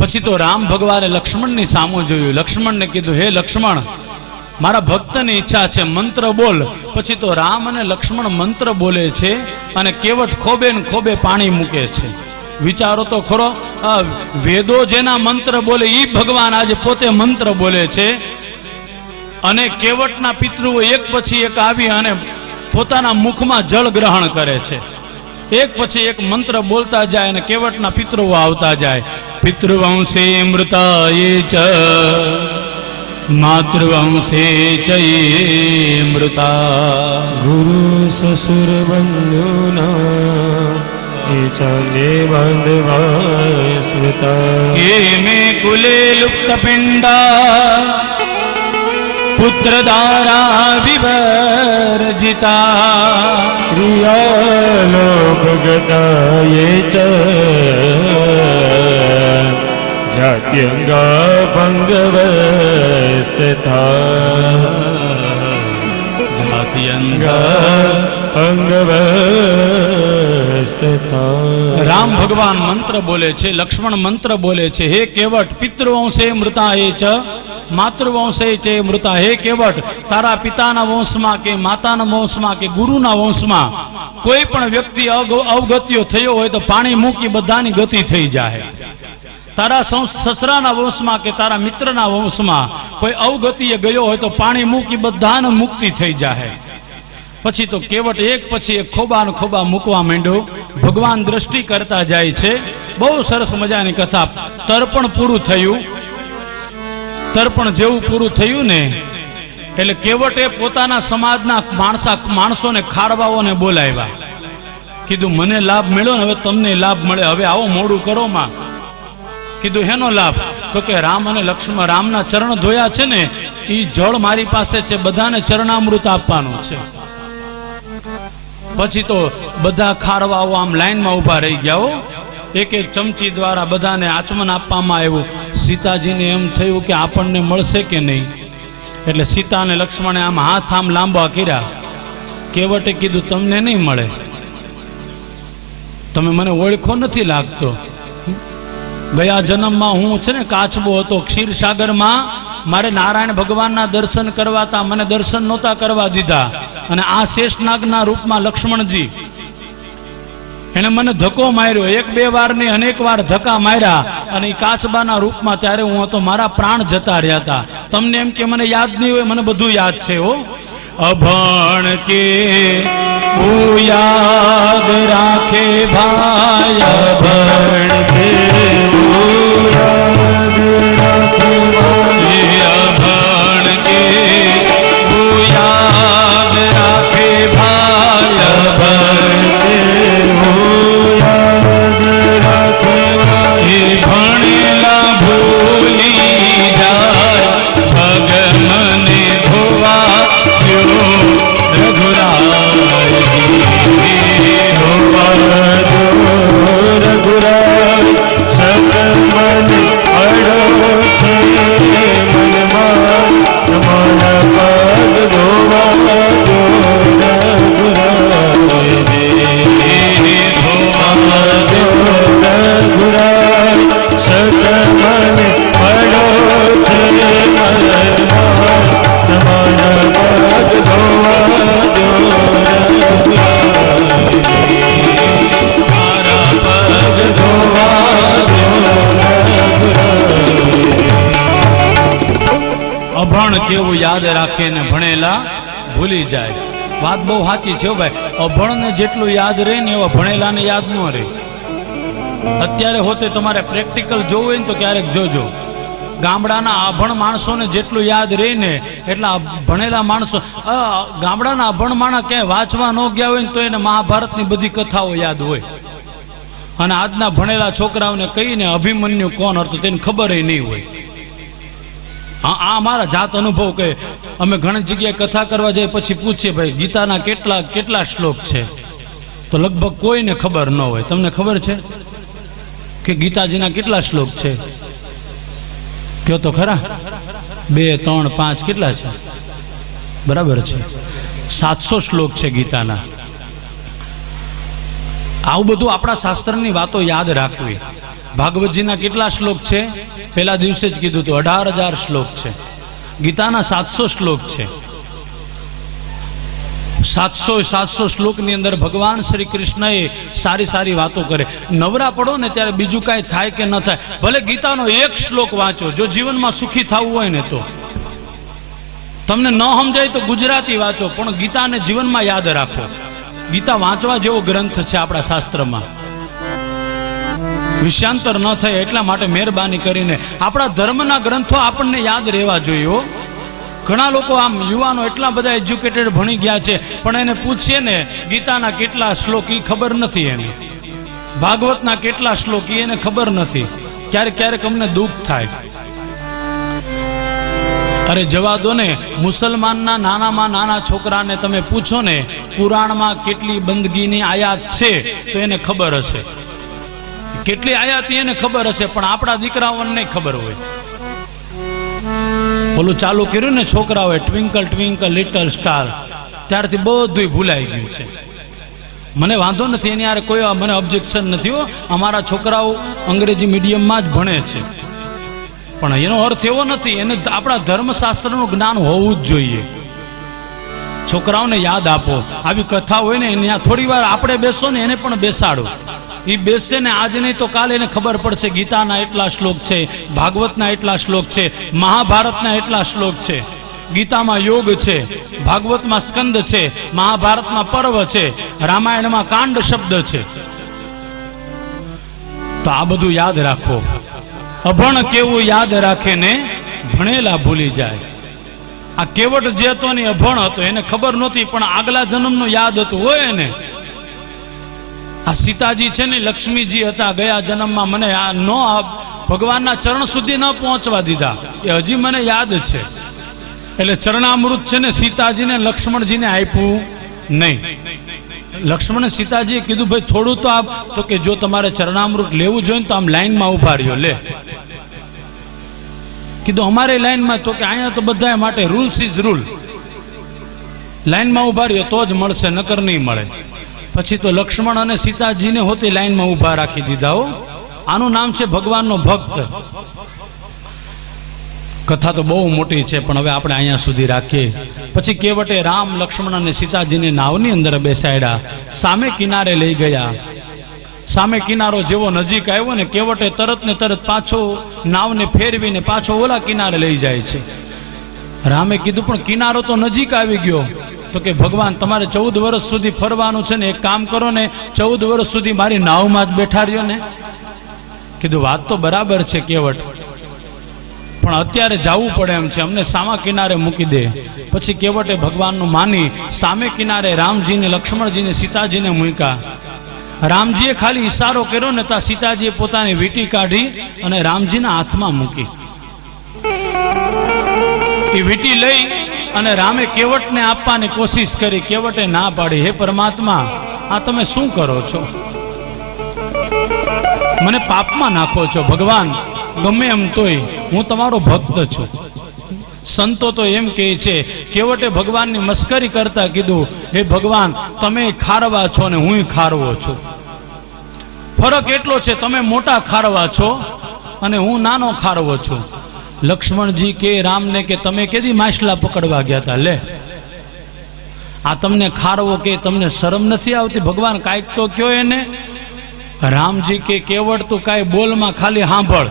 પછી તો રામ ભગવાને લક્ષ્મણની સામું જોયું. લક્ષ્મણને કીધું, હે લક્ષ્મણ, મારા ભક્તની ઈચ્છા છે, મંત્ર બોલ. પછી તો રામ અને લક્ષ્મણ મંત્ર બોલે છે અને કેવટ ખોબે ને ખોબે પાણી મૂકે છે. વિચારો તો ખરો, વેદો જેના મંત્ર બોલે ઈ ભગવાન આજે પોતે મંત્ર બોલે છે. અને કેવટના પિતૃઓ એક પછી એક આવી અને પોતાના મુખમાં જળ ગ્રહણ કરે છે. એક પછી એક મંત્ર બોલતા જાય અને કેવટના પિતૃઓ આવતા જાય. પિતૃવંશે મૃતાયે ચ માતૃવંશે ચ યે મૃતા ગુરુ સસુર બંધુના એ ચાલે બાંધવા સ્મૃતા ये मे कुले लुप्त पिंडा पुत्र दारा विवर्जिता क्रियालोक गताये च जात्यंगा भंगवस्तथा जात्यंगा भंगवस्तथा राम भगवान मंत्र बोले छे, लक्ष्मण मंत्र बोले छे, हे केवट पितृवंशे मृता ये च मातृवंशे चे मृता. हे केवट, तारा पिताना वंशમાં કે માતાના વંશમાં કે ગુરુના વંશમાં કોઈ પણ વ્યક્તિ અવગત્યો થયો હોય તો પાણી મૂકી બધાની ગતિ થઈ જાય. તારા સસરાના વંશમાં કે તારા મિત્રના વંશમાં કોઈ અવગતિએ ગયો હોય તો પાણી મૂકી બધાને મુક્તિ થઈ જાય. પછી તો કેવટ એક પછી એક ખોબા ને ખોબા મૂકવા માંડ્યો. ભગવાન દ્રષ્ટિ કરતા જાય છે. બહુ સરસ મજાની કથા. તર્પણ પૂરું થયું. તર્પણ જેવું પૂરું થયું ને એટલે કેવટે પોતાના સમાજના માણસોને ખારવાઓને બોલાવ્યા. કીધું, મને લાભ મળ્યો ને, હવે તમને લાભ મળે, હવે આવો મોડું કરો માં. કીધું, હેનો લાભ? તો કે રામ અને લક્ષ્મણ રામના ચરણ ધોયા છે ને એ જળ મારી પાસે છે, બધાને ચરણામૃત આપવાનું છે. પછી તો બધા ખારવાઓ આમ લાઈનમાં ઉભા રહી ગયા. એક એક ચમચી દ્વારા બધાને આચમન આપવામાં આવ્યું. સીતાજીને એમ થયું કે આપણને મળશે કે નહીં, એટલે સીતા અને લક્ષ્મણે આમ હાથ આમ લાંબા કર્યા. કેવટે કીધું, તમને નહીં મળે, તમે મને ઓળખો નથી લાગતો. ગયા જન્મમાં હું છે ને કાચબો હતો ક્ષીરસાગરમાં, મારે નારાયણ ભગવાનના દર્શન કરવાતા, મને દર્શન નહોતા કરવા દીધા. અને આ શેષનાગના રૂપમાં લક્ષ્મણજી એને મને ધક્કો માર્યો, એક બે વાર ને અનેક વાર ધક્કા માર્યા. અને એ કાચબાના રૂપમાં ત્યારે હું હતો, મારા પ્રાણ જતા રહ્યા હતા. તમને એમ કે મને યાદ નહીં હોય, મને બધું યાદ છે. હો અભણ કે યાદ રાખે ભાઈ, અભણ કે કેવું યાદ રાખે ને ભણેલા ભૂલી જાય. વાત બહુ સાચી છે ભાઈ. અભણને જેટલું યાદ રહે ને એવા ભણેલાને યાદ ન રહે. અત્યારે હોતે તમારે પ્રેક્ટિકલ જોવું હોય ને તો ક્યારેક જોજો. ગામડાના અભણ માણસોને જેટલું યાદ રહે ને એટલા ભણેલા માણસો. ગામડાના અભણ માણસ ક્યાંય વાંચવા ન ગયા હોય ને તો એને મહાભારતની બધી કથાઓ યાદ હોય. અને આજના ભણેલા છોકરાઓને કહીને અભિમન્યુ કોણ હતો તેને ખબર નહીં હોય. આ મારા જાત અનુભવ કે અમે ઘણી જગ્યાએ કથા કરવા જઈએ પછી પૂછીએ, ભાઈ ગીતાના કેટલા શ્લોક છે? તો લગભગ કોઈને ખબર ન હોય. તમને ખબર છે કે ગીતાજીના કેટલા શ્લોક છે? કયો તો ખરા. 2, 3, 5 કેટલા છે? બરાબર છે, 700 શ્લોક છે ગીતાના. આવું બધું આપણા શાસ્ત્રની વાતો યાદ રાખવી. ભાગવતજીના કેટલા શ્લોક છે? પેલા દિવસે જ કીધું હતું 18,000 શ્લોક છે. ગીતાના 700 શ્લોક છે. 700 શ્લોકની અંદર ભગવાન શ્રી કૃષ્ણએ સારી સારી વાતો કરે. નવરા પડો ને ત્યારે બીજું કાંઈ થાય કે ન થાય, ભલે ગીતાનો એક શ્લોક વાંચો. જો જીવનમાં સુખી થવું હોય ને તો તમને ન સમજાય તો ગુજરાતી વાંચો, પણ ગીતાને જીવનમાં યાદ રાખો. ગીતા વાંચવા જેવો ગ્રંથ છે આપણા શાસ્ત્રમાં. વિષયાંતર ન થાય એટલા માટે મહેરબાની કરીને આપણા ધર્મના ગ્રંથો આપણને યાદ રહેવા જોઈએ. ઘણા લોકો આમ યુવાનો એટલા બધા એજ્યુકેટેડ ભણી ગયા છે, પણ એને પૂછીએ ને ગીતાના કેટલા શ્લોક એ ખબર નથી, એને ભાગવતના કેટલા શ્લોક એને ખબર નથી. ક્યારેક ક્યારેક અમને દુઃખ થાય. અરે જવા દો ને, મુસલમાનના નાનામાં નાના છોકરાને તમે પૂછો ને પુરાણમાં કેટલી બંદગીની આયાત છે તો એને ખબર હશે. કેટલી આયાત એને ખબર હશે, પણ આપણા દીકરાઓને નહીં ખબર હોય. ઓલું ચાલુ કર્યું ને છોકરાઓએ ટ્વિંકલ ટ્વિંકલ લિટલ સ્ટાર, ત્યારથી બધું ભૂલાઈ ગયું છે. મને વાંધો નથી, એની યાર કોઈ મને ઓબ્જેક્શન નથી હો. અમારા છોકરાઓ અંગ્રેજી મીડિયમમાં જ ભણે છે, પણ એનો અર્થ એવો નથી. એને આપણા ધર્મશાસ્ત્રનું જ્ઞાન હોવું જ જોઈએ. છોકરાઓને યાદ આપો. આવી કથા હોય ને ત્યાં થોડી વાર આપણે બેસો ને એને પણ બેસાડો. એ બેસે ને આજ નહીં તો કાલે એને ખબર પડશે ગીતાના એટલા શ્લોક છે, ભાગવતના એટલા શ્લોક છે, મહાભારતના એટલા શ્લોક છે. ગીતામાં યોગ છે, ભાગવતમાં સ્કંદ છે, મહાભારતમાં પર્વ છે, રામાયણમાં કાંડ શબ્દ છે. તો આ બધું યાદ રાખો. અભણ કેવું યાદ રાખે ને ભણેલા ભૂલી જાય. આ કેવટ જે હતો ને અભણ હતો, એને ખબર નહોતી, પણ આગલા જન્મનું યાદ હતું હોય એને. આ સીતાજી છે ને લક્ષ્મીજી હતા ગયા જન્મમાં, મને આ નો ભગવાનના ચરણ સુધી ન પહોંચવા દીધા, એ હજી મને યાદ છે. એટલે ચરણામૃત છે ને સીતાજીને લક્ષ્મણજીને આપ્યું નહીં. લક્ષ્મણ સીતાજીએ કીધું ભાઈ થોડું તો આપ, તો કે જો તમારે ચરણામૃત લેવું જોઈએ તો આમ લાઈનમાં ઉભા રહ્યો. લે કીધું અમારે લાઈનમાં, તો કે અહીંયા તો બધા માટે રૂલ્સ ઇઝ રૂલ. લાઈનમાં ઉભા રહ્યો તો જ મળશે, નકર નહીં મળે. પછી તો લક્ષ્મણ અને સીતાજીને હોતી લાઈનમાં ઉભા રાખી દીધા હો. આનું નામ છે ભગવાનનો ભક્ત. કથા તો બહુ મોટી છે, પણ હવે આપણે અહીંયા સુધી રાખીએ. પછી કેવટે રામ લક્ષ્મણ અને સીતાજીને નાવની અંદર બેસાડ્યા, સામે કિનારે લઈ ગયા. સામે કિનારો જેવો નજીક આવ્યો ને કેવટે તરત ને તરત પાછો નાવને ફેરવીને પાછો ઓલા કિનારે લઈ જાય છે. રામે કીધું પણ કિનારો તો નજીક આવી ગયો. તો કે ભગવાન તમારે 14 વર્ષ સુધી ફરવાનું છે ને, એક કામ કરો ને 14 વર્ષ સુધી મારી નાવમાં જ બેઠા રહ્યો ને. કીધું વાત તો બરાબર છે કેવટ, પણ અત્યારે જવું પડે એમ છે, અમને સામા કિનારે મૂકી દે. પછી કેવટે ભગવાનનું માની સામે કિનારે રામજીને લક્ષ્મણજીને સીતાજીને મૂક્યા. રામજીએ ખાલી ઈશારો કર્યો ને ત્યાં સીતાજીએ પોતાની વીંટી કાઢી અને રામજીના હાથમાં મૂકી. એ વીંટી લઈ અને રામે કેવટને આપવાની કોશિશ કરી. કેવટે ના પાડી. હે પરમાત્મા, આ તમે શું કરો છો? મને પાપમાં નાખો છો. ભગવાન ગમે એમ તોય હું તમારો ભક્ત છું. સંતો તો એમ કહે છે, કેવટે ભગવાનની મસ્કરી કરતા કીધું, હે ભગવાન તમે ખારવા છો ને હું ખારવો છું. ફરક એટલો છે, તમે મોટા ખારવા છો અને હું નાનો ખારવો છું. લક્ષ્મણજી કે રામને કે તમે કેદી માછલા પકડવા ગયા હતા? લે આ તમને ખારવો કે તમને શરમ નથી આવતી? ભગવાન કાંઈક તો કયો એને. રામજી કે કેવટ તું કાંઈ બોલમાં ખાલી સાંભળ.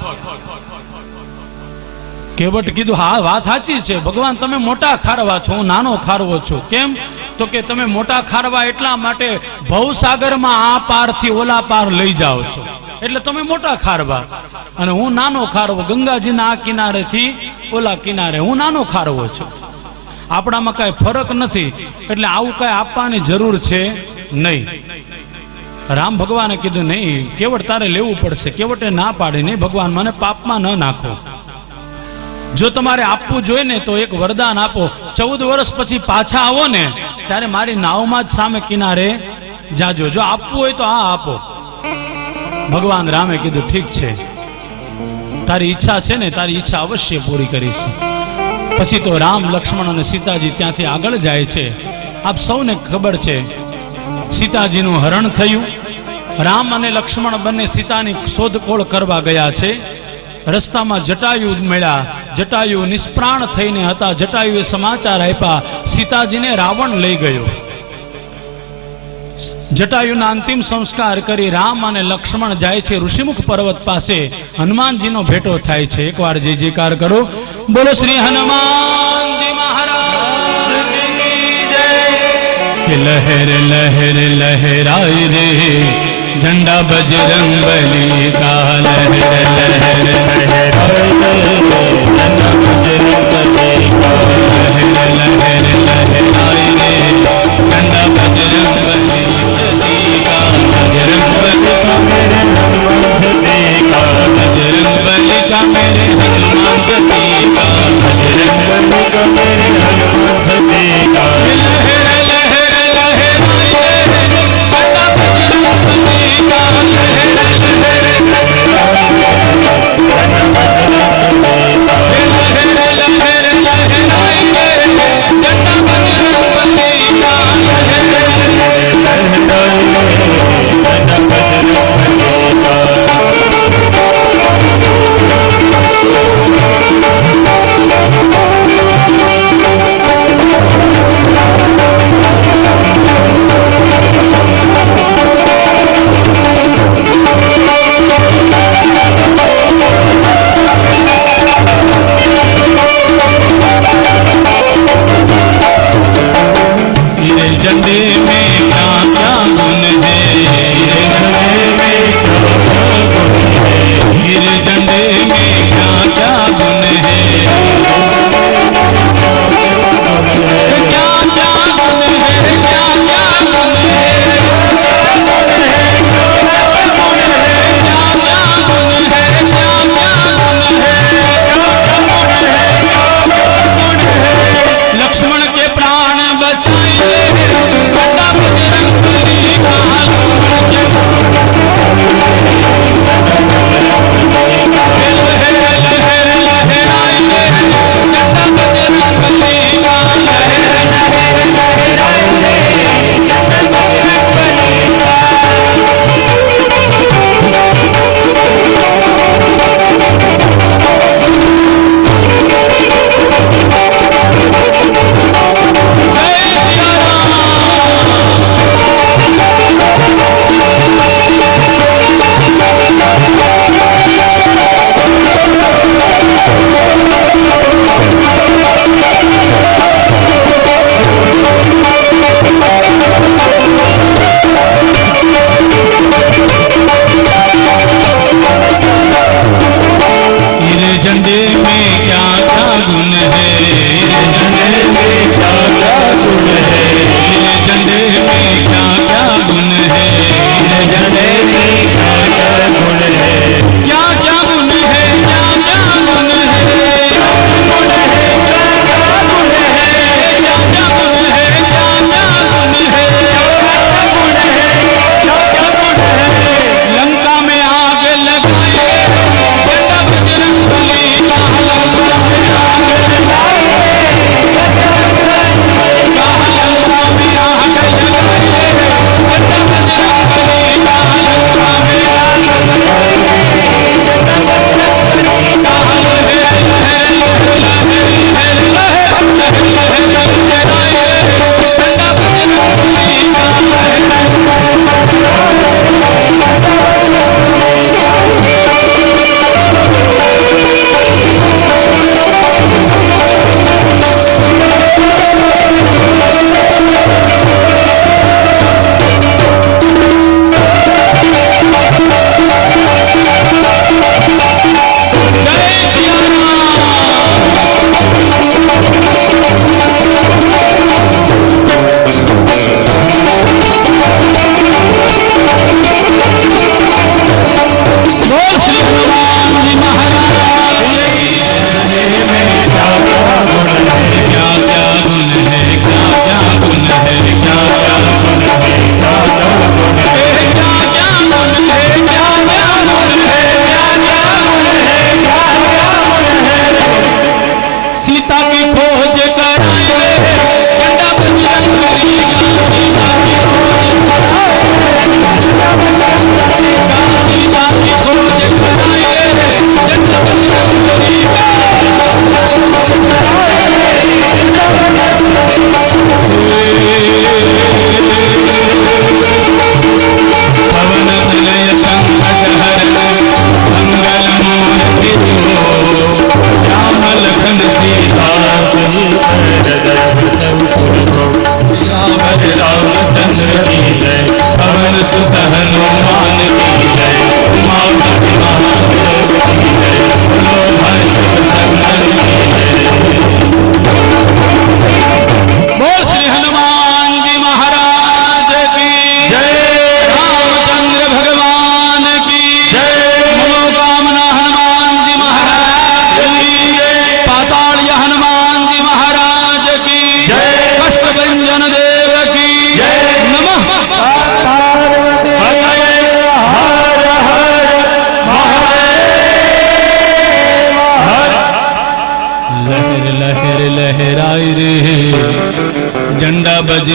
કેવટ કીધું હા વાત સાચી છે ભગવાન, તમે મોટા ખારવા છો, હું નાનો ખારવો છું. કેમ? તો કે તમે મોટા ખારવા એટલા માટે ભવસાગરમાં આ પારથી ઓલા પાર લઈ જાઓ છો, એટલે તમે મોટા ખારવા, અને હું નાનો ખારવો, ગંગાજીના આ કિનારેથી ઓલા કિનારે હું નાનો ખારવો છું. આપણામાં કાંઈ ફરક નથી, એટલે આવું કાંઈ આપવાની જરૂર છે નહીં. રામ ભગવાને કીધું નહીં કેવટ તારે લેવું પડશે. કેવટે ના પાડી, નહીં ભગવાન મને પાપમાં ન નાખો. જો તમારે આપવું જોઈએ ને તો એક વરદાન આપો, 14 વર્ષ પછી પાછા આવો ને ત્યારે મારી નાવમાં જ સામે કિનારે જાજો. જો આપવું હોય તો આ આપો. ભગવાન રામે કીધું ઠીક છે, તારી ઈચ્છા છે ને, તારી ઈચ્છા અવશ્ય પૂરી કરીશ. પછી તો રામ લક્ષ્મણ અને સીતાજી ત્યાંથી આગળ જાય છે. આપ સૌને ખબર છે સીતાજીનું હરણ થયું, રામ અને લક્ષ્મણ બંને સીતાની શોધખોળ કરવા ગયા છે. રસ્તામાં જટાયુ મળ્યા. જટાયુ નિષ્પ્રાણ થઈને હતા. જટાયુએ સમાચાર આપ્યા, સીતાજીને રાવણ લઈ ગયો. જટાયુના અંતિમ સંસ્કાર કરી રામ અને લક્ષ્મણ જાય છે ઋષિમુખ પર્વત પાસે. હનુમાનજીનો ભેટો થાય છે. એકવાર જય જયકાર કરો. બોલો શ્રી હનુમાનજી મહારાજ કી જય. કે લહેર લહેર લહેરાય રે झंडा बजरंग बली का. लहर लहर लहराए झंडा बजरंग बली का. लहर लहर लहराए रे झंडा बजरंग बली का. बजरंग बली का मेरे हनुमान जी का. बजरंग बली का मेरे हनुमान जी का. बजरंग बली का मेरे हनुमान जी का. लहर लहर लहराए रे झंडा बजरंग बली का. लहर लहर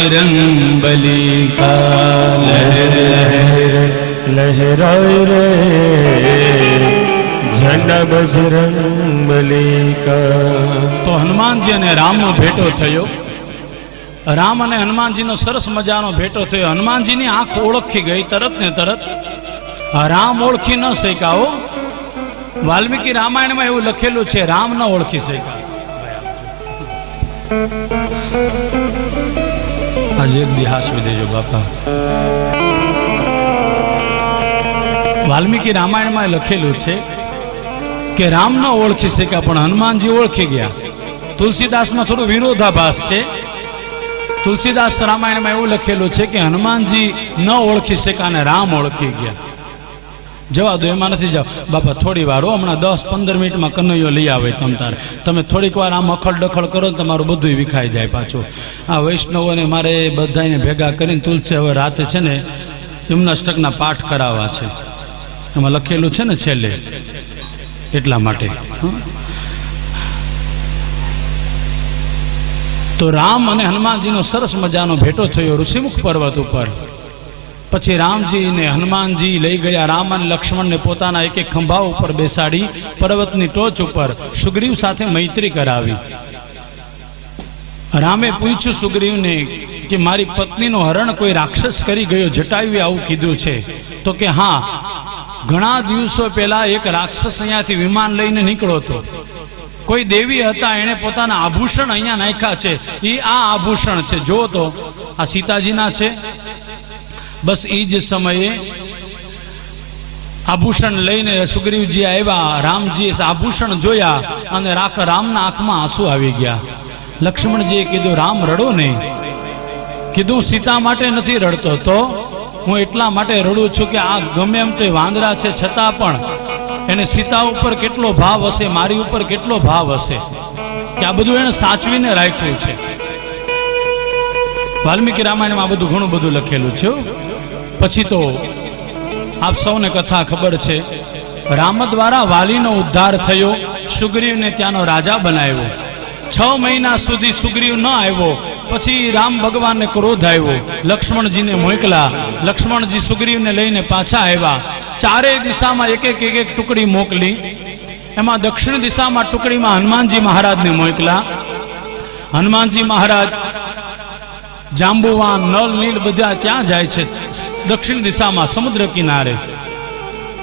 बजरंग बली का। लहराए रे झंडा बजरंग बली का। તો હનુમાનજી અને રામનો ભેટો થયો. રામ અને હનુમાનજીનો સરસ મજાનો ભેટો થયો. હનુમાનજીની આંખ ઓળખી ગઈ તરત ને તરત. રામ ઓળખી ન શક્યા. વાલ્મીકી રામાયણમાં એવું લખેલું છે, રામ ન ઓળખી શક્યા. આજે એક દી હાસવી દેજો બાપા. વાલ્મીકી રામાયણમાં લખેલું છે કે રામ ન ઓળખી શક્યા પણ હનુમાનજી ઓળખી ગયા. તુલસીદાસમાં થોડું વિરોધાભાસ છે. તુલસીદાસ રામાયણમાં એવું લખેલું છે કે હનુમાનજી ન ઓળખી શક્યા અને રામ ઓળખી ગયા. જવા દો, એમાં નથી જાવ બાપા. થોડી વાર, હમણાં 10-15 મિનિટમાં કનૈયો લઈ આવે તમતારે. તમે થોડીક વાર આમ અખડ ડખડ કરો ને તમારું બધું વિખાઈ જાય પાછું. આ વૈષ્ણવોને મારે બધાને ભેગા કરીને તુલસી હવે રાતે છે ને યમનાષ્ટકના પાઠ કરાવવા છે. એમાં લખેલું છે ને છેલ્લે, એટલા માટે. તો રામ અને હનુમાનજીનો સરસ મજાનો ભેટો થયો ઋષિમુખ પર્વત ઉપર. પછી રામજીને હનુમાનજી લઈ ગયા. રામ અને લક્ષ્મણને પોતાના એક એક ખંભા ઉપર બેસાડી પર્વતની ટોચ ઉપર સુગ્રીવ સાથે મૈત્રી કરાવી. રામે પૂછ્યું સુગ્રીવને કે મારી પત્નીનો હરણ કોઈ રાક્ષસ કરી ગયો, જટાયુએ આવું કીધું છે? તો કે હા, ઘણા દિવસો પહેલા એક રાક્ષસ અહીંયાથી વિમાન લઈને નીકળ્યો હતો. કોઈ દેવી હતા, એણે પોતાના આભૂષણ અહીંયા નાખ્યા છે. એ આ આભૂષણ છે, જો તો આ સીતાજીના છે. બસ એ જ સમયે આભૂષણ લઈને સુગ્રીવજી આવ્યા. રામજીએ આભૂષણ જોયા અને રામના આંખમાં આંસુ આવી ગયા. લક્ષ્મણજીએ કીધું, રામ રડો નહીં. કીધું, સીતા માટે નથી રડતો, તો હું એટલા માટે રડું છું કે આ ગમે એમ તો વાંદરા છે છતાં પણ એને સીતા ઉપર કેટલો ભાવ હશે, મારી ઉપર કેટલો ભાવ હશે કે આ બધું એને સાચવીને રાખ્યું છે. વાલ્મીકી રામાયણમાં આ બધું ઘણું બધું લખેલું છે. પછી તો આપ સૌને કથા ખબર છે, રામ દ્વારા વાલીનો ઉદ્ધાર થયો. સુગ્રીવને ત્યાંનો રાજા બનાવ્યો. 6 મહિના સુધી સુગ્રીવ ન આવ્યો. પછી રામ ભગવાનને ક્રોધ આવ્યો. લક્ષ્મણજીને મોકલા. લક્ષ્મણજી સુગ્રીવને લઈને પાછા આવ્યા. ચારેય દિશામાં એક એક ટુકડી મોકલી. એમાં દક્ષિણ દિશામાં ટુકડીમાં હનુમાનજી મહારાજને મોકલા. હનુમાનજી મહારાજ જાંબુવાન, નળ, નીલ બધા ત્યાં જાય છે. દક્ષિણ દિશામાં સમુદ્ર કિનારે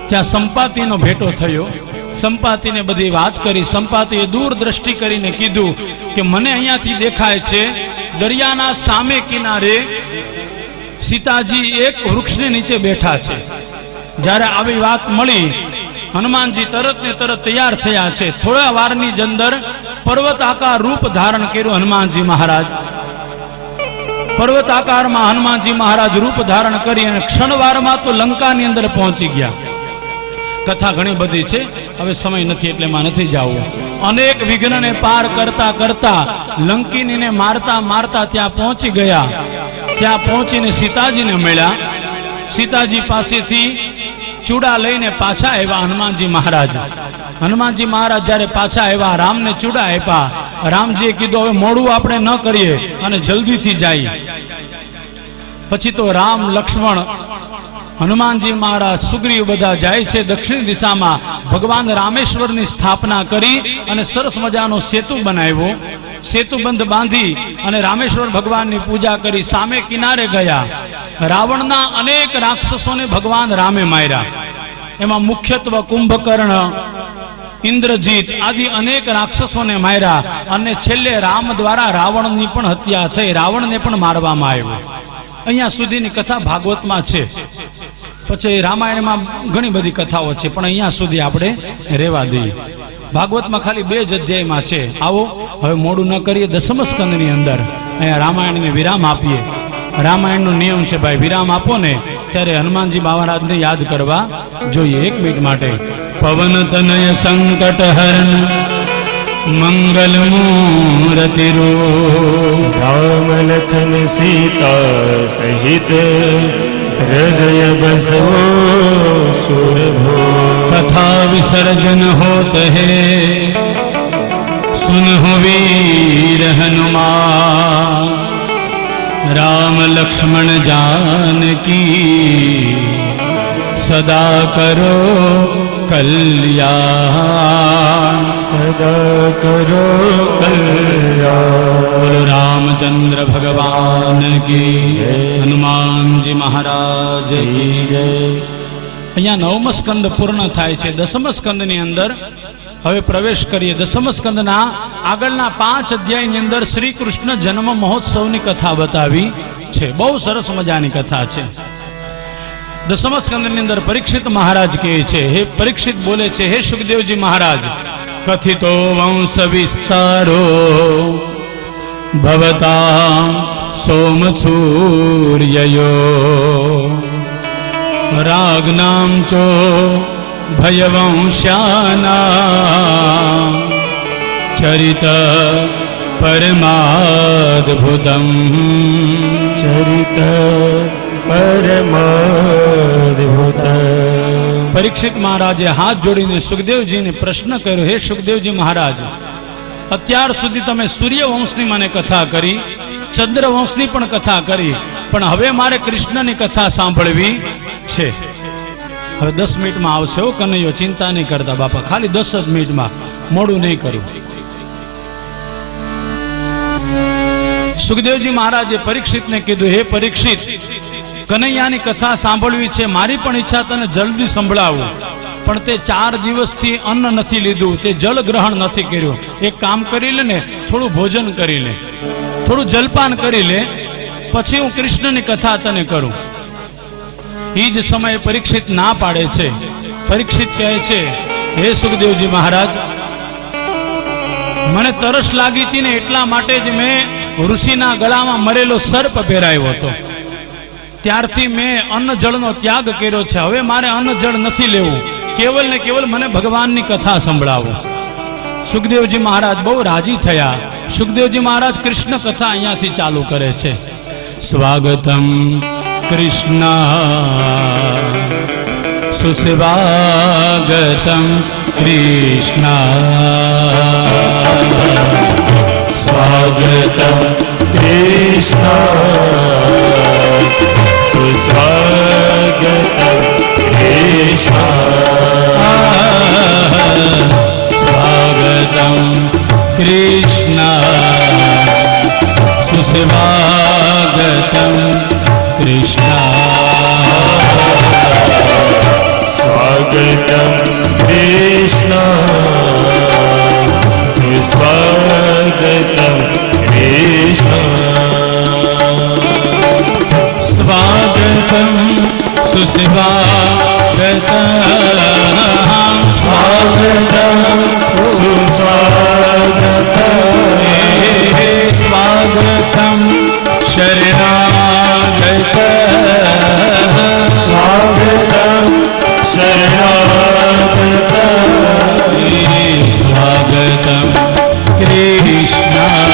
ત્યાં સંપાતિનો ભેટો થયો. સંપાતિને બધી વાત કરી. સંપાતિએ દૂર દ્રષ્ટિ કરીને કીધું કે મને અહીંયાથી દેખાય છે દરિયાના સામે કિનારે સીતાજી એક વૃક્ષની નીચે બેઠા છે. જ્યારે આવી વાત મળી, હનુમાનજી તરત ને તરત તૈયાર થયા છે. થોડા વારની જ અંદર પર્વતાકાર રૂપ ધારણ કર્યું હનુમાનજી મહારાજ. પર્વતાકારમાં હનુમાનજી મહારાજ રૂપ ધારણ કરી અને ક્ષણવારમાં તો લંકાની અંદર પહોંચી ગયા. કથા ઘણી બધી છે, હવે સમય નથી એટલે એમાં નથી જવું. અનેક વિઘ્નને પાર કરતા કરતા લંકિનીને મારતા મારતા ત્યાં પહોંચી ગયા. ત્યાં પહોંચીને સીતાજીને મળ્યા. સીતાજી પાસેથી ચૂડા લઈને પાછા આવ્યા હનુમાનજી મહારાજ. હનુમાનજી મહારાજ જ્યારે પાછા આવ્યા, રામને ચૂડા આપ્યા. રામજીએ કીધું, હવે મોડું આપણે ન કરીએ અને જલ્દીથી જાય. પછી તો રામ, લક્ષ્મણ, હનુમાનજી મહારાજ, સુગ્રીવ બધા જાય છે દક્ષિણ દિશામાં. ભગવાન રામેશ્વરની સ્થાપના કરી અને સરસ મજાનો સેતુ બનાવ્યો. સેતુબંધ બાંધી અને રામેશ્વર ભગવાનની પૂજા કરી. સામે કિનારે ગયા. રાવણના અનેક રાક્ષસોને ભગવાન રામે માર્યા. એમાં મુખ્યત્વે કુંભકર્ણ, ઇન્દ્રજીત આદિ અનેક રાક્ષસોને માર્યા. અને છેલ્લે રામ દ્વારા રાવણની પણ હત્યા થઈ. રાવણને પણ મારવામાં આવ્યો. અહીંયા સુધીની કથા ભાગવતમાં છે. પછી રામાયણમાં ઘણી બધી કથાઓ છે, પણ અહીંયા સુધી આપણે રહેવા દઈએ. ભાગવતમાં ખાલી 2 જ અધ્યાયમાં છે. આવો હવે મોડું ન કરીએ. 10મ સ્કંદની અંદર અહીંયા રામાયણને વિરામ આપીએ. રામાયણનો નિયમ છે ભાઈ, વિરામ આપો ને ત્યારે હનુમાનજી મહારાજને યાદ કરવા જોઈએ. 1 મિનિટ માટે. પવન તનય સંકટ હરણ મંગલ મૂર્તિ રો રામ લખન સીતા સહિત હૃદય બસો સુરભો તથા વિસર્જન હોત હે સુનહો વીર હનુમાન राम लक्ष्मण जानकी सदा करो कल्याण सदा करो कल्याण। बोलो रामचंद्र भगवान की जय, हनुमान जी महाराज की जय। અહીંયા નવમ સ્કંદ પૂર્ણ થાય છે. દસમ સ્કંદની અંદર હવે પ્રવેશ કરીએ. દસમ સ્કંદના આગળના 5 અધ્યાયની અંદર શ્રી કૃષ્ણ જન્મ મહોત્સવની કથા બતાવી છે. બહુ સરસ મજાની કથા છે. દસમ સ્કંદની અંદર પરીક્ષિત મહારાજ કહે છે, હે પરીક્ષિત બોલે છે, હે સુખદેવજી મહારાજ, કથિતો વંશ વિસ્તારો ભવતા સોમ સૂર્યયો રાગનામ ચો ભયવંશ્યાના ચરિત પરમાદ્ભુતમ ચરિત પરમાદ્ભુત। પરીક્ષિત મહારાજે હાથ જોડીને સુખદેવજીને પ્રશ્ન કર્યો, હે સુખદેવજી મહારાજ, અત્યાર સુધી તમે સૂર્યવંશની મને કથા કરી, ચંદ્રવંશની પણ કથા કરી, પણ હવે મારે કૃષ્ણની કથા સાંભળવી છે. હવે 10 મિનિટમાં આવશે હો કનૈયો, ચિંતા નહીં કરતા બાપા, ખાલી 10 જ મિનિટમાં, મોડું નહીં કર્યું. સુખદેવજી મહારાજે પરીક્ષિતને કીધું, હે પરીક્ષિત, કનૈયાની કથા સાંભળવી છે, મારી પણ ઈચ્છા તને જલ્દી સંભળાવું, પણ તે 4 દિવસથી અન્ન નથી લીધું, તે જલ ગ્રહણ નથી કર્યું. એક કામ કરી લે ને, થોડું ભોજન કરી લે, થોડું જલપાન કરી લે, પછી હું કૃષ્ણની કથા તને કરું. એ જ સમયે પરીક્ષિત ના પાડે છે. પરીક્ષિત કહે છે, હે સુખદેવજી મહારાજ, મને તરસ લાગી હતી ને એટલા માટે જ મેં ઋષિના ગળામાં મરેલો સર્પ પહેરાયો હતો, ત્યારથી મેં અન્ન જળનો ત્યાગ કર્યો છે. હવે મારે અન્ન જળ નથી લેવું, કેવલ ને કેવલ મને ભગવાનની કથા સંભળાવો. સુખદેવજી મહારાજ બહુ રાજી થયા. સુખદેવજી મહારાજ કૃષ્ણ કથા અહીંયાથી ચાલુ કરે છે. સ્વાગતમ કૃષ્ણ સુસ્વાગતમ કૃષ્ણ સ્વાગતમ કૃષ્ણ સુસ્વાગતમ કૃષ્ણ સ્વાગતમ કૃષ્ણ સુસ્વાગતમ કૃષ્ણ સ્વાગતમ કૃષ્ણ સુસ્વાગતમ કૃષ્ણ સ્વાગતમ સુસ્વાગતમ સ્વાગતમ સુસ્વાગતમ સ્વાગતમ શરણાગત સ્વાગતમ શરણાગત સ્વાગતમ કૃષ્ણ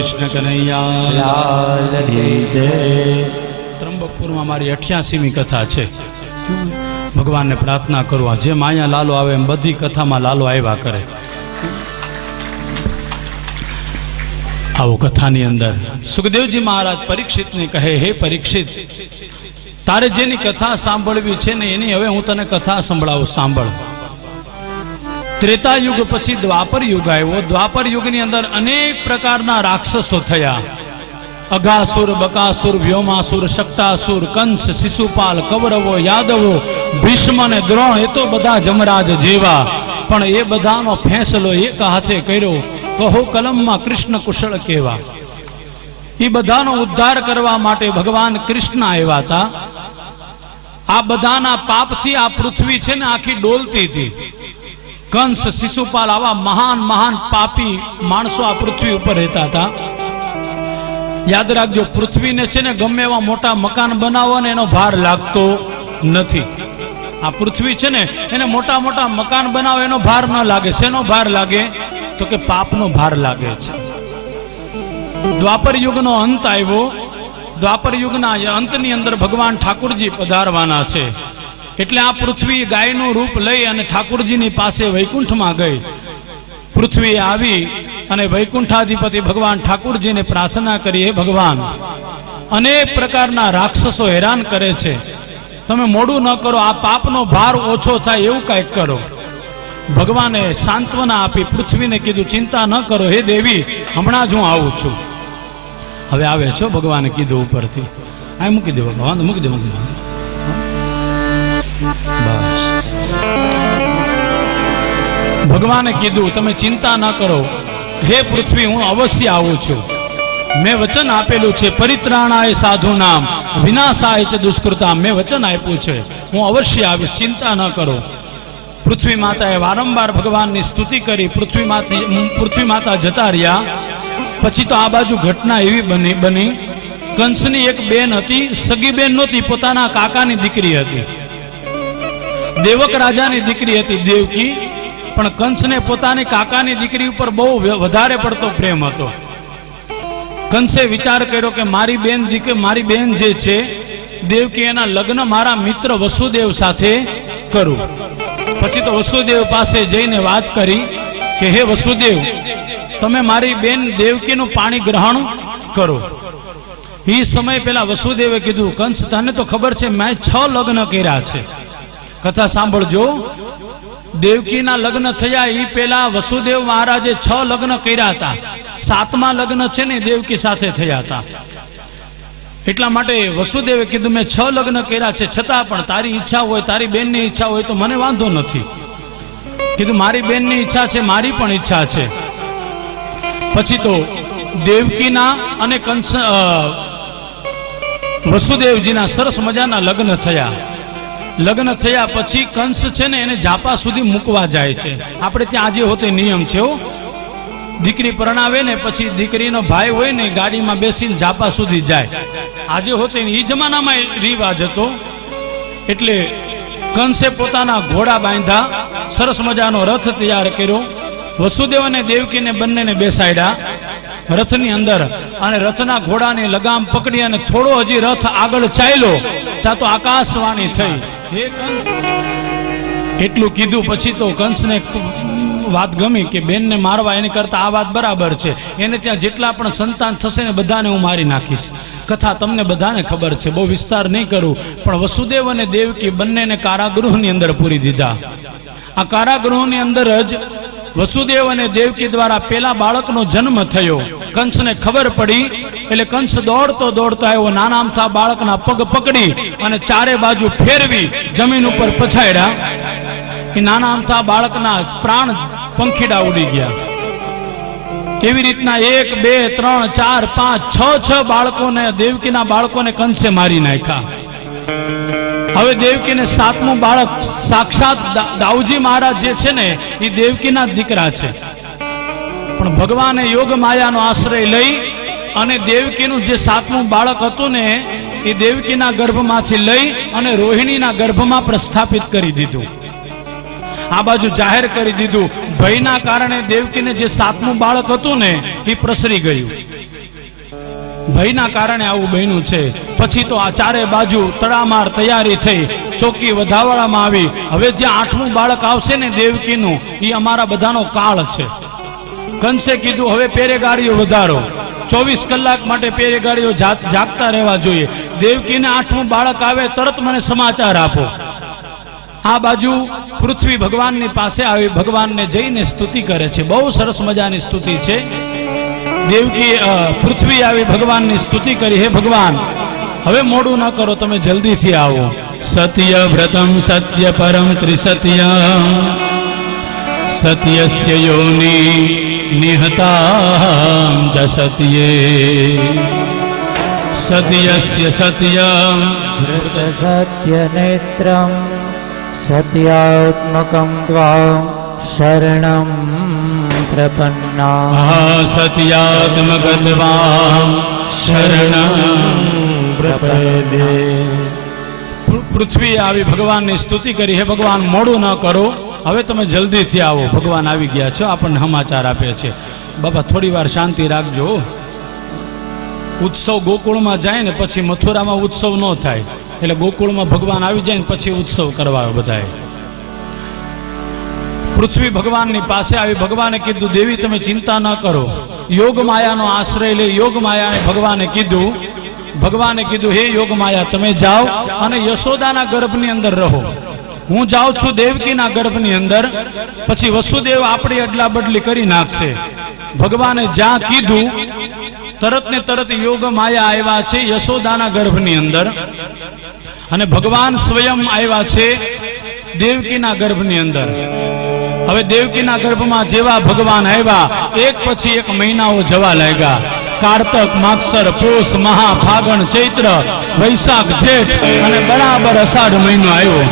કૃષ્ણ કનૈયા લાલ કી જય. ત્રંબકપુરમાં મારી 88મી કથા છે. ભગવાનને પ્રાર્થના કરવા જેમ અહીંયા લાલો આવે એમ બધી કથામાં લાલો આવ્યા કરે. આવો કથાની અંદર સુખદેવજી મહારાજ પરીક્ષિતને કહે, હે પરીક્ષિત, તારે જેની કથા સાંભળવી છે ને એની હવે હું તને કથા સંભળાવું, સાંભળ. ત્રેતા યુગ પછી દ્વાપર યુગ આવ્યો. દ્વાપર યુગની અંદર અનેક પ્રકારના રાક્ષસો થયા. અઘાસુર, બકાસુર, વ્યોમાસુર, શક્તાસુર, કંસ, શિશુપાલ, કૌરવો, યાદવો, ભીષ્મ અને દ્રોણ, એ તો બધા જમરાજ જેવા. પણ એ બધાનો ફેંસલો એક હાથે કર્યો, કહો કલમમાં કૃષ્ણ કુશળ કેવા. એ બધાનો ઉદ્ધાર કરવા માટે ભગવાન કૃષ્ણ આવ્યા હતા. આ બધાના પાપથી આ પૃથ્વી છે ને આખી ડોલતી હતી. કંસ, શિશુપાલ, આવા મહાન મહાન પાપી માણસો આ પૃથ્વી ઉપર રહેતા હતા. યાદ રાખજો, પૃથ્વીને છે ને ગમે એવા મોટા મકાન બનાવો ને એનો ભાર લાગતો નથી. આ પૃથ્વી છે ને એને મોટા મોટા મકાન બનાવો એનો ભાર ન લાગે. શેનો ભાર લાગે? તો કે પાપનો ભાર લાગે છે. દ્વાપર યુગનો અંત આવ્યો. દ્વાપર યુગના અંતની અંદર ભગવાન ઠાકુરજી પધારવાના છે. એટલે આ પૃથ્વી ગાયનું રૂપ લઈ અને ઠાકુરજીની પાસે વૈકુંઠમાં ગઈ. પૃથ્વી આવી અને વૈકુંઠાધિપતિ ભગવાન ઠાકુરજીને પ્રાર્થના કરી, હે ભગવાન, અનેક પ્રકારના રાક્ષસો હેરાન કરે છે, તમે મોડું ન કરો, આ પાપનો ભાર ઓછો થાય એવું કંઈક કરો. ભગવાને સાંત્વના આપી, પૃથ્વીને કીધું, ચિંતા ન કરો હે દેવી, હમણાં જ હું આવું છું. હવે આવે છો, ભગવાને કીધું ઉપરથી. આ મૂકી દે ભગવાન, મૂકી દે, મૂકી દે. બસ. ભગવાને કીધું, તમે ચિંતા ન કરો હે પૃથ્વી, હું અવશ્ય આવું છું. મેં વચન આપેલું છે, પરિત્રાણાય સાધુ નામ, વિનાશાય ચ દુષ્કૃતામ. મેં વચન આપ્યું છે, હું અવશ્ય આવીશ, ચિંતા ન કરો. પૃથ્વી માતાએ વારંવાર ભગવાનની સ્તુતિ કરી. પૃથ્વી માતા જતા રહ્યા. પછી તો આ બાજુ ઘટના એવી બની, કંસની એક બેન હતી, સગી બેન નહોતી, પોતાના કાકાની દીકરી હતી. દેવક રાજાની દીકરી હતી દેવકી. પણ કંસને પોતાની કાકાની દીકરી ઉપર બહુ વધારે પડતો પ્રેમ હતો. કંસે વિચાર કર્યો કે મારી બેન જે છે દેવકી, એના લગ્ન મારા મિત્ર વસુદેવ સાથે કરું. પછી તો વસુદેવ પાસે જઈને વાત કરી કે હે વસુદેવ, તમે મારી બેન દેવકીનું પાણી ગ્રહણ કરો. એ સમય પેલા વસુદેવે કીધું, કંસ, તને તો ખબર છે મેં 6 લગ્ન કર્યા છે. કથા સાંભળજો. દેવકીના લગ્ન થયા એ પેલા વસુદેવ મહારાજે 6 લગ્ન કર્યા હતા. 7મા લગ્ન છે ને દેવકી સાથે થયા હતા. એટલા માટે વસુદેવે કીધું, મેં 6 લગ્ન કર્યા છે, છતાં પણ તારી ઈચ્છા હોય, તારી બેનની ઈચ્છા હોય તો મને વાંધો નથી. કીધું, મારી બેનની ઈચ્છા છે, મારી પણ ઈચ્છા છે. પછી તો દેવકીના અને વસુદેવજીના સરસ મજાના લગ્ન થયા. લગ્ન થયા પછી કંસ છે ને એને ઝાપા સુધી મૂકવા જાય છે. આપણે ત્યાં આજે હોતે નિયમ છે, દીકરી પરણાવે ને પછી દીકરીનો ભાઈ હોય ને ગાડીમાં બેસીને ઝાપા સુધી જાય. આજે હોતે એ જમાનામાં રિવાજ હતો. એટલે કંસે પોતાના ઘોડા બાંધ્યા, સરસ મજાનો રથ તૈયાર કર્યો. વસુદેવ અને દેવકીને બંનેને બેસાડ્યા રથની અંદર, અને રથના ઘોડાની લગામ પકડી અને થોડો હજી રથ આગળ ચાલ્યો ત્યાં તો આકાશવાણી થઈ, હે કંસ. એટલું કીધું પછી તો કંસને વાત ગમી કે બેનને મારવા એની કરતા આ વાત બરાબર છે. એને ત્યાં જેટલા પણ સંતાન થશે ને બધાને હું મારી નાખીશ. કથા તમને બધાને ખબર છે, બહુ વિસ્તાર નહીં કરું. પણ વસુદેવ અને દેવકી બંનેને કારાગૃહની અંદર પૂરી દીધા. આ કારાગૃહની અંદર જ વસુદેવ અને દેવકી દ્વારા પેલા બાળકનો જન્મ થયો. કંસને ખબર પડી એટલે કંસ દોડતો આવ્યો, નાના અમથા બાળકના પગ પકડી અને ચારે બાજુ ફેરવી જમીન ઉપર પછાડ્યા. એ નાના અમથા બાળકના પ્રાણ પંખીડા ઉડી ગયા. એવી રીતના 1 2 3 4 5 6 બાળકોને, દેવકીના બાળકોને કંસે મારી નાખ્યા. હવે દેવકીને 7મું બાળક સાક્ષાત દાઉજી મહારાજ જે છે ને એ દેવકીના દીકરા છે. પણ ભગવાને યોગ માયાનો આશ્રય લઈ અને દેવકીનું જે 7મું બાળક હતું ને એ દેવકીના ગર્ભમાંથી લઈ અને રોહિણીના ગર્ભમાં પ્રસ્થાપિત કરી દીધું. આ બાજુ જાહેર કરી દીધું. ભયના કારણે દેવકીને જે 7મું બાળક હતું ને એ પ્રસરી ગયું. ભયના કારણે આવું બન્યું છે. પછી તો આ ચારે બાજુ તડામાર તૈયારી થઈ, ચોકી વધાવવામાં આવી. હવે જે 8મું બાળક આવશે ને દેવકીનું, એ અમારા બધાનો કાળ છે. કંસે કીધું હવે પેરેગાડીઓ વધારો, 24 કલાક માટે પેરેગાડીઓ જાગતા રહેવા જોઈએ. દેવકીને 8મું બાળક આવે તરત મને સમાચાર આપો. આ બાજુ પૃથ્વી ભગવાનની પાસે આવી, ભગવાનને જઈને સ્તુતિ કરે છે. બહુ સરસ મજાની સ્તુતિ છે. દેવકી પૃથ્વી આવી ભગવાનની સ્તુતિ કરી, હે ભગવાન હવે મોડું ન કરો, તમે જલ્દીથી આવો. સત્ય વ્રતમ સત્ય પરમ ત્રિસત્ય સત્યસ્ય યોનિ નિહતામ ચ સત્યે સત્યસ્ય સત્યમ વૃત સત્ય નેત્રમ સત્યાત્મકમ ત્વામ શરણમ પ્રપન્ના. સત્યાત્મકત્વામ શરણમ પ્રપદ્યે. પૃથ્વી આવી ભગવાનની સ્તુતિ કરી, હે ભગવાન મોડું ન કરો, હવે તમે જલ્દીથી આવો. ભગવાન આવી ગયા છો, આપણને સમાચાર આપે છે. બાપા થોડી વાર શાંતિ રાખજો. ઉત્સવ ગોકુળમાં જાય ને પછી મથુરામાં ઉત્સવ ન થાય, એટલે ગોકુળમાં ભગવાન આવી જાય ને પછી ઉત્સવ કરવા બધાએ. પૃથ્વી ભગવાનની પાસે આવી, ભગવાને કીધું દેવી તમે ચિંતા ન કરો, યોગ માયાનો આશ્રય લે. યોગ માયાને ભગવાને કીધું હે યોગ માયા તમે જાઓ અને યશોદાના ગર્ભની અંદર રહો. હું જાઉં છું દેવકીના ગર્ભની અંદર, પછી વસુદેવ આપણી અદલા બદલી કરી નાખશે. ભગવાને જ્યાં કીધું તરત ને તરત યોગ માયા આવ્યા છે યશોદાના ગર્ભની અંદર, અને ભગવાન સ્વયં આવ્યા છે દેવકીના ગર્ભની અંદર. હવે દેવકીના ગર્ભમાં જેવા ભગવાન આવ્યા, એક પછી એક મહિનાઓ જવા લાગ્યા. કાર્તક, માગસર, પોષ, મહા, ફાગણ, ચૈત્ર, વૈશાખ, જેઠ અને બરાબર અષાઢ મહિનો આવ્યો.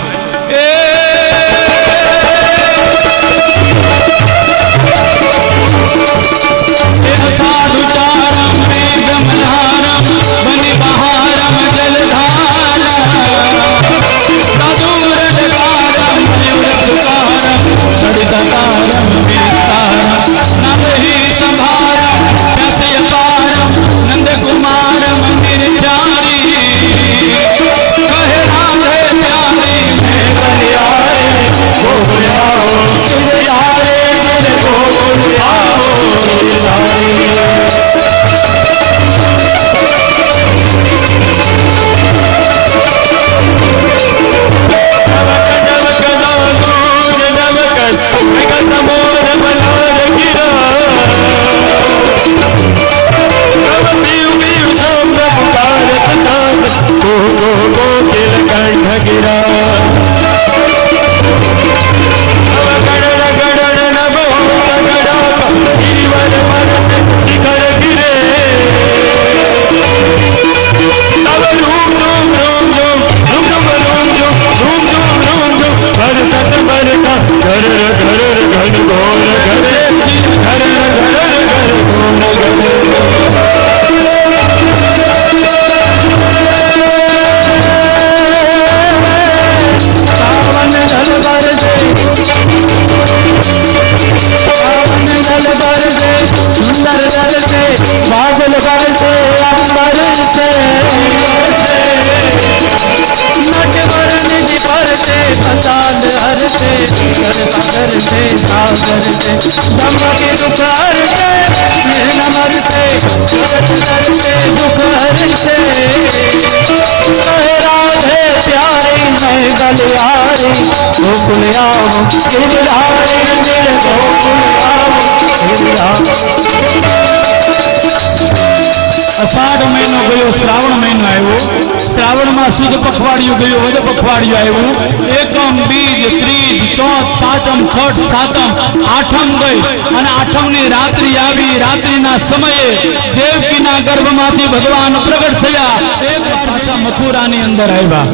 અષાઢ મહિનો ગયો, શ્રાવણ મહિનો આવ્યો. શ્રાવણમાં સુદ પખવાડિયું ગયું, વદ પખવાડિયું આવ્યું. એકમ, બીજ, ત્રીજ, ચોથ, પાંચમ, છઠ, સાતમ, આઠમ ગઈ અને આઠમની રાત્રિ આવી. રાત્રિના સમયે દેવકીના ગર્ભમાંથી ભગવાન પ્રગટ થયા. એક પાછા મથુરાની અંદર આવ્યા.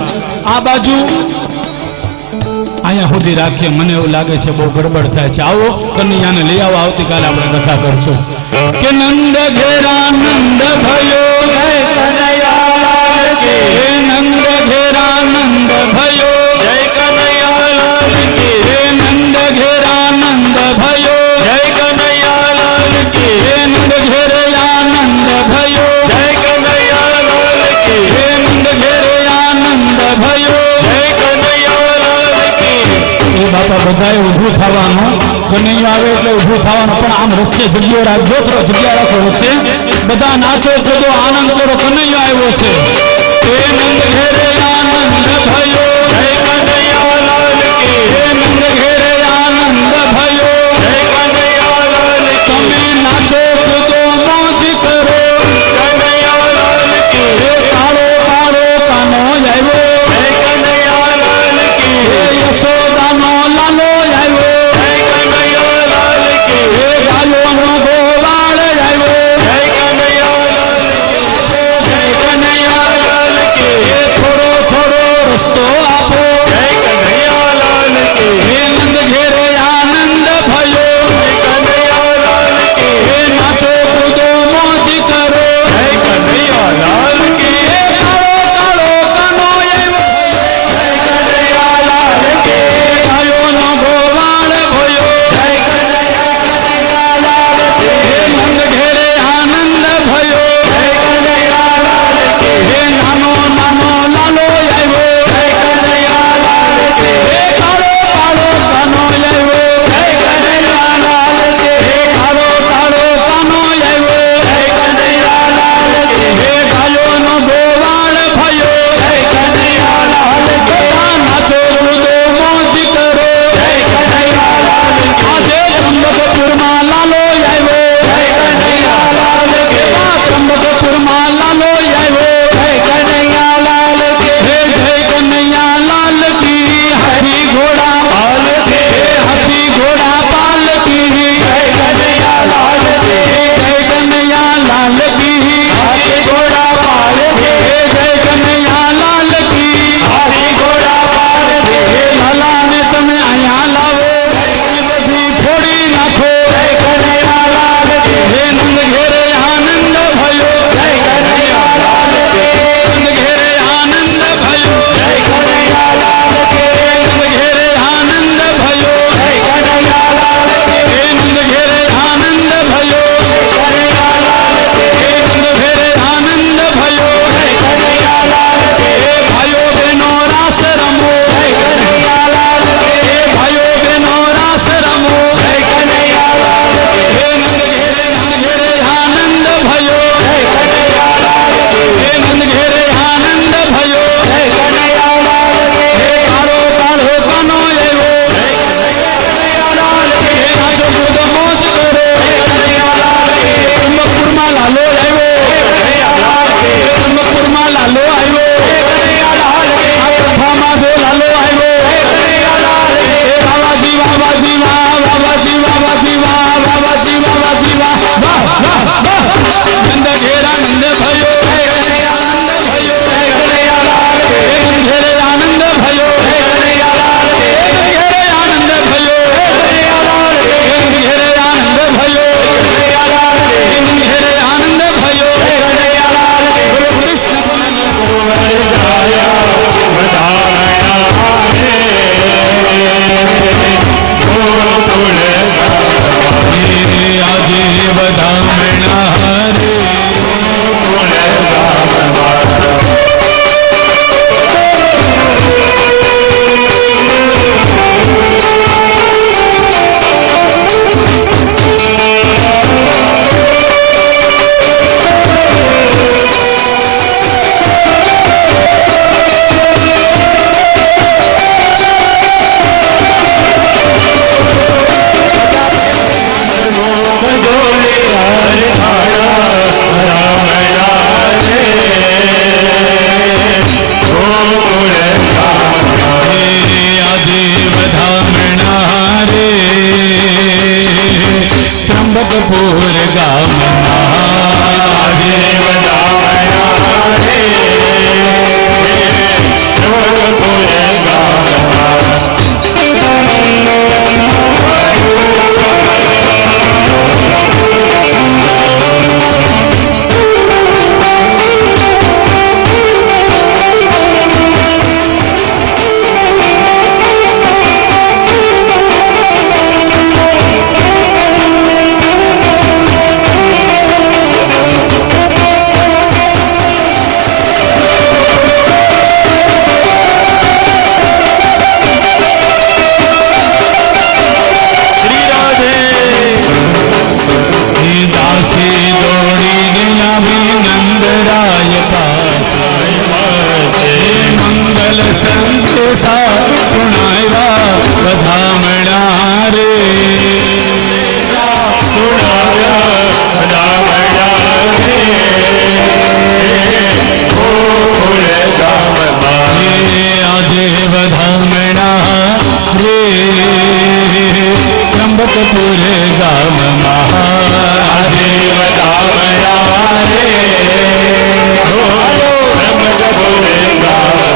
આ બાજુ અહીંયા સુધી રાખીએ, મને એવું લાગે છે બહુ ગડબડ થાય છે. આવો કનૈયાને લઈ આવો, આવતીકાલે આપણે કથા કરશું. કે નંદ ઘેરા નંદ ભયો જય કનૈયા કે, નંદ ઘેરા નંદ ભયો જય કનૈયા કે, નંદ ઘેરા નંદ ભયો જય કનૈયા કે, નંદ ઘેરા નંદ ભયો જય કનૈયા બધાએ ઊભું થવાનું, કનૈયો આવે એટલે ઊભું થવાનું, પણ આમ રસ્તે જગ્યા રાખજો, થોડો જગ્યા રાખો વચ્ચે, બધા નાચો કૂદો આનંદ કરો, કનૈયો આવ્યો છે. હે નંદ ઘેરે આનંદ ભયો, જય કનૈયા લાલ કી. હે નંદ ઘેરે આનંદ ભયો, જય કનૈયા લાલ કી. તમે નાચો કૂદો મોજ કરો, કનૈયા લાલ કી. હે કાળો કાળો કાનો આવ્યો, જય કનૈયા લાલ કી. હે યશોદાનો લાલો આવ્યો, જય કનૈયા લાલ કી. હે ગાયોનો ગોવાળ આવ્યો, જય કનૈયા લાલ કી. જય કનૈયા લાલ કી. હે થોડો થોડો રસ્તો राय पास मंगल संदेशा सुनायवा बधामणा रे सुनाया बधामणा रे गोकुल धाम आजे बधामणा रे त्र्यंबकपुर गाम महादेव बधामणा रे त्र्यंबकपुर गाम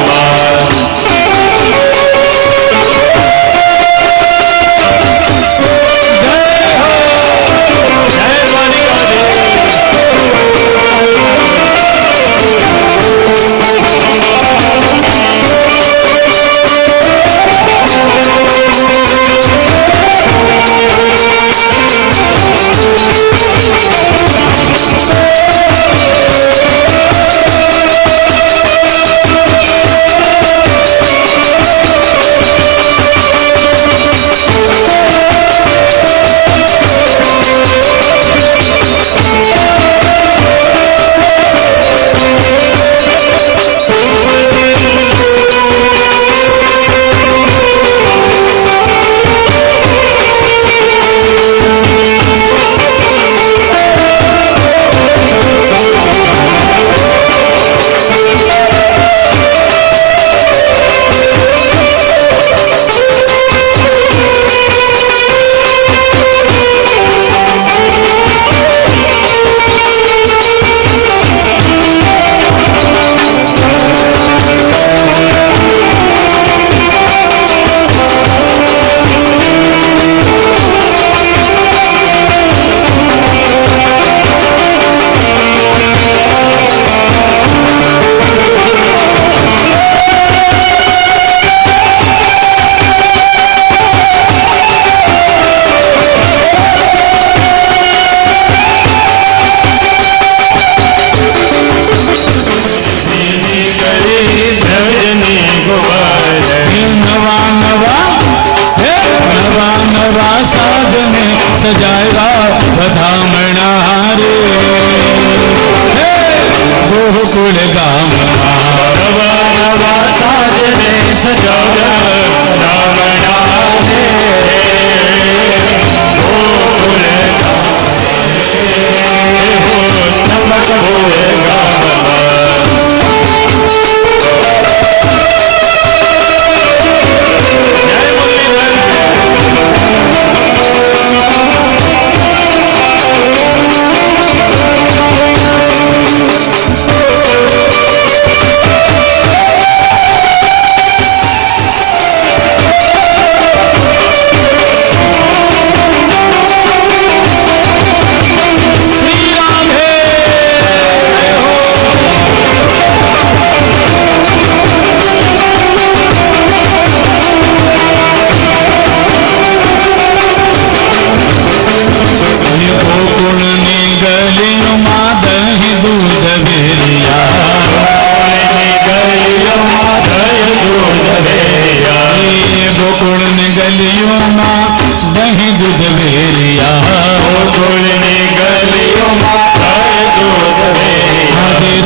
सजाएगा बधामणा रे गोकुल गाम नवा नवा साजने सजाएगा बधामणा रे गोकुल त्र्यंबकपुर गाम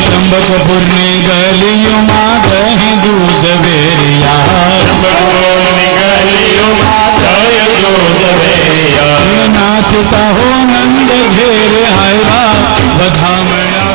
त्र्यंबकपुर गलियों में दही दूध वेरिया गलियों में दही दूध वेरिया नाचता हो नंद घेर आयवा बधामणा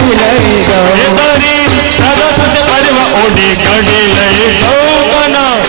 ઓઢી લઈ જાઉં એ તારી સરસ્વત પરવા ઓઢી કાઢી લઈ જાઉં કના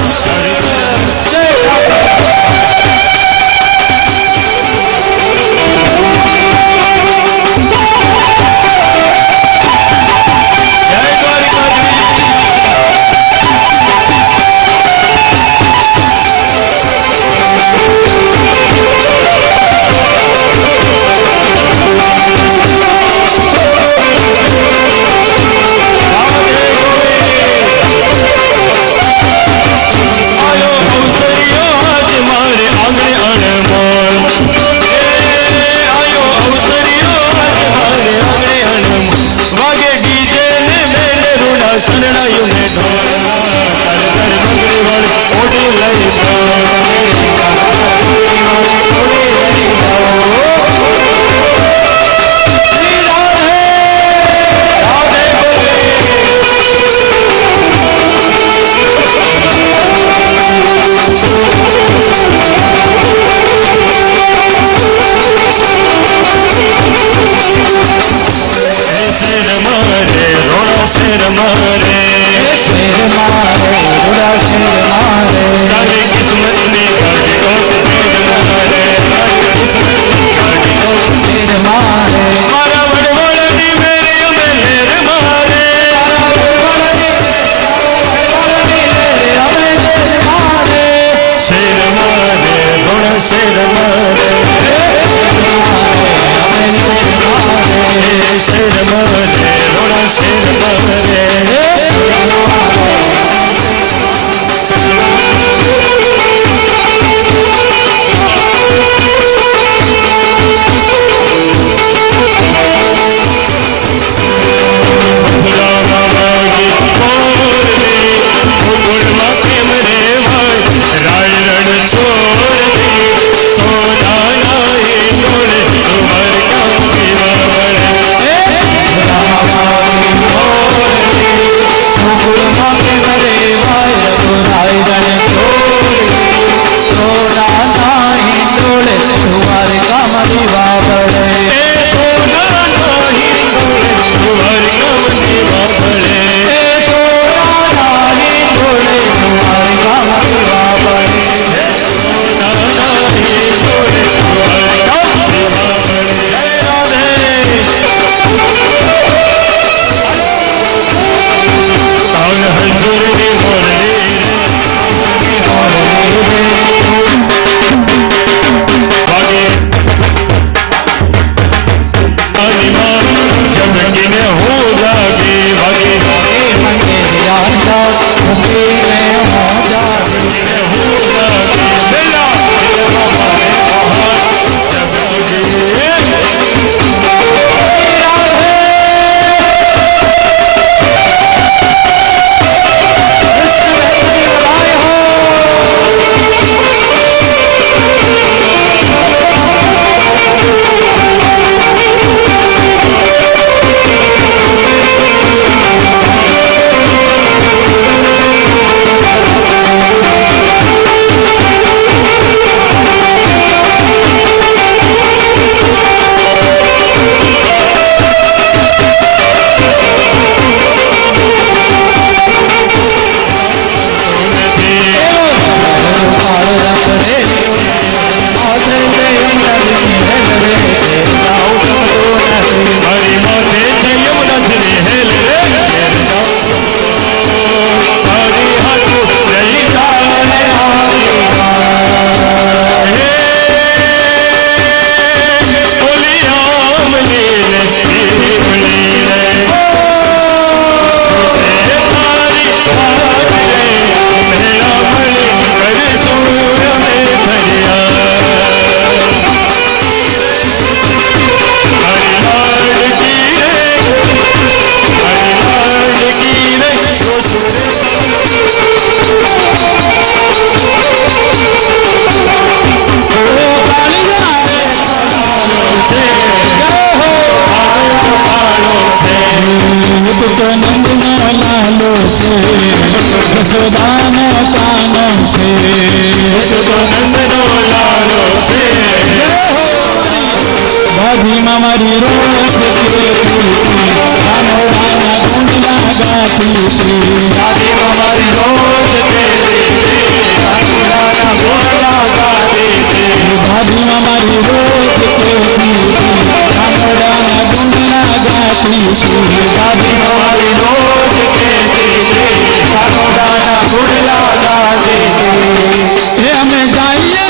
દાદી મારી રોજ કહેતી હતી કાનોડાના ઘૂંટલા ગાતી હતી એ અમે જઈએ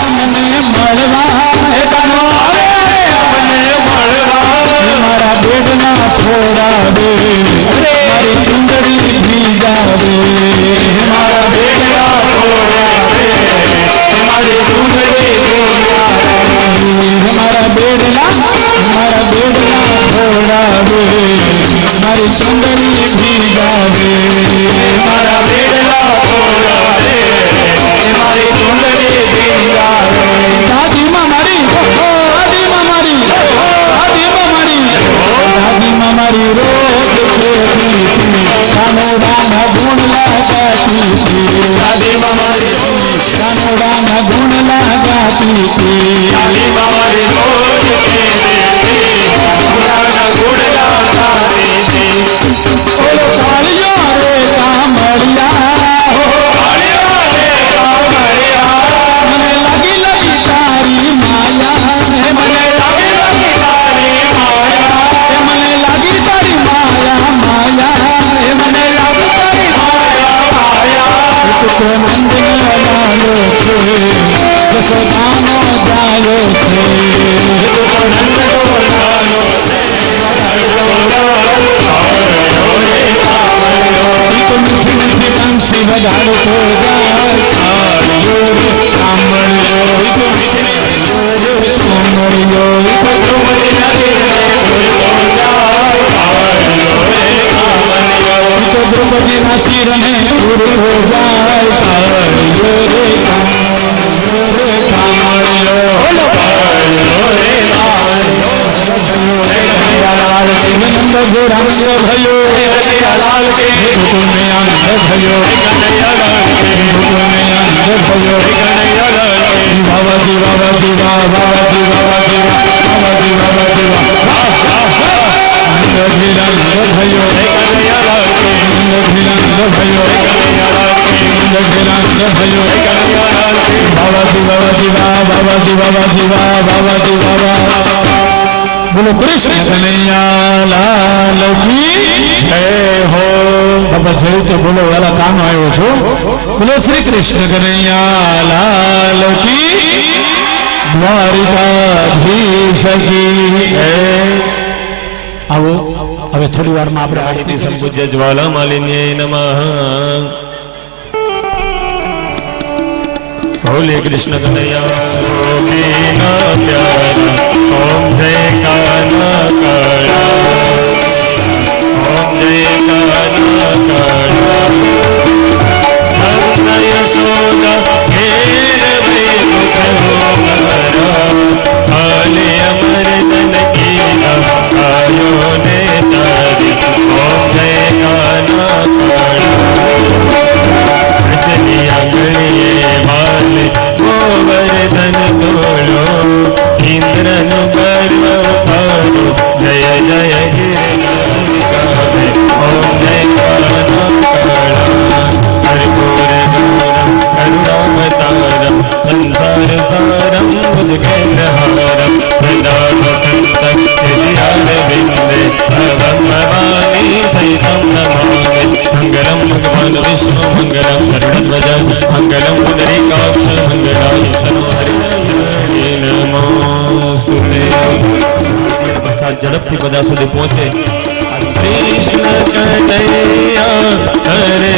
અમને મળવા એ કાનો આવે અમને મળવા મારા બેડના થોડા દે મારી ચુંદડી ભીજાવે મારા બેડા થોડા રે મારી ચૂંદડી મારા બેડના થોડા દે મારી ચુંદડી ભીજાવે મારા બેડા થોડા રે મારી ચૂંદડી ભીંજાવે દાદીમાં મારી દાદીમાં મારી દાદીમાં મારી રોજ કાનોડાના ગુણ લગાતી દાદીમાં મારી કાનોડાના ગુણ લગાતી દાદીમાં મારી રોજ કહેતી હતી કાનોડાના ઘૂંટલા ગાતી હતી ઓલો કાળિયો રે કામળિયા કાળિયા રે કામળિયા મને લાગી તારી માયા હે મને લાગી લાગી તારી માયા હે મને લાગી તારી માયા માયા હે મને લાગી તારી માયા માયા તો નંદનો લાલો છે જસોદાનો જાયો છે નંદનો લાલો તો મીઠી મીઠી કંસી વગાડતો જાય કાળિયો રે કામળિયો કામળિયો તો દ્રૌપદીના ચીરને ઉડતો જાય કાળિયો રે નંદ ગોરાંગ ભયો લાલ કે ગોકુળ में आनंद भयो કનૈયા લાલ કે ગોકુળ में आनंद भयो કનૈયા લાલ કે જીવા જીવા જીવા જીવા જીવા જીવા જીવા જીવા નંદ ધીરંગ भयो કનૈયા લાલ કે નંદ ધીરંગ भयो કનૈયા લાલ કે નંદ ધીરંગ भयो કનૈયા લાલ કે બાવા જીવા જીવા બાવા જીવા જીવા બાવા જીવા બોલો કૃષ્ણ કનૈયા લાલ કી જય હો બાબા જોયું તો બોલો વાલા કામ આવ્યો છો બોલો શ્રી કૃષ્ણ કનૈયા લાલ કી દ્વારિકાધીશ કી જય આવો હવે થોડી વારમાં આપણે આરતી સંપૂજ્ય જ્વાલા માલિન્યે નમઃ બોલે કૃષ્ણ કનૈયા ગોપીના પ્યારા ઓમ જય કાના કાળા ઓમ જય કાના કાળા નંદ યશોદા ઘેર વૈકુંઠ મારા હાલે અમરતન કીના કાયો ને તારી ઓમ જય કાના કાળા રજનિયા ગળીએ વાલે ગોવર્ધન તોળો ઇન્દ્રનું ગર્વ પાડો જય જય ગિરનારે ઓમ જય કાના કાળા હરગોર ગૌરમ કરુણાવતારમ સંસાર સારમ ઉદ્ગેન્દ્રહારમ સદા વસંતમ હૃદયારવિંદે ભગવાની સહિતમ નમામિ મંગલમ ભગવાન વિષ્ણુ મંગલમ ગરુડધ્વજ મંગલમ પુંડરીકાક્ષ મંગલાય તનોહરિ નમોસ્તુતે પ્રસાદ ઝડપથી બધા સુધી પહોંચે કૃષ્ણ કનૈયા હરે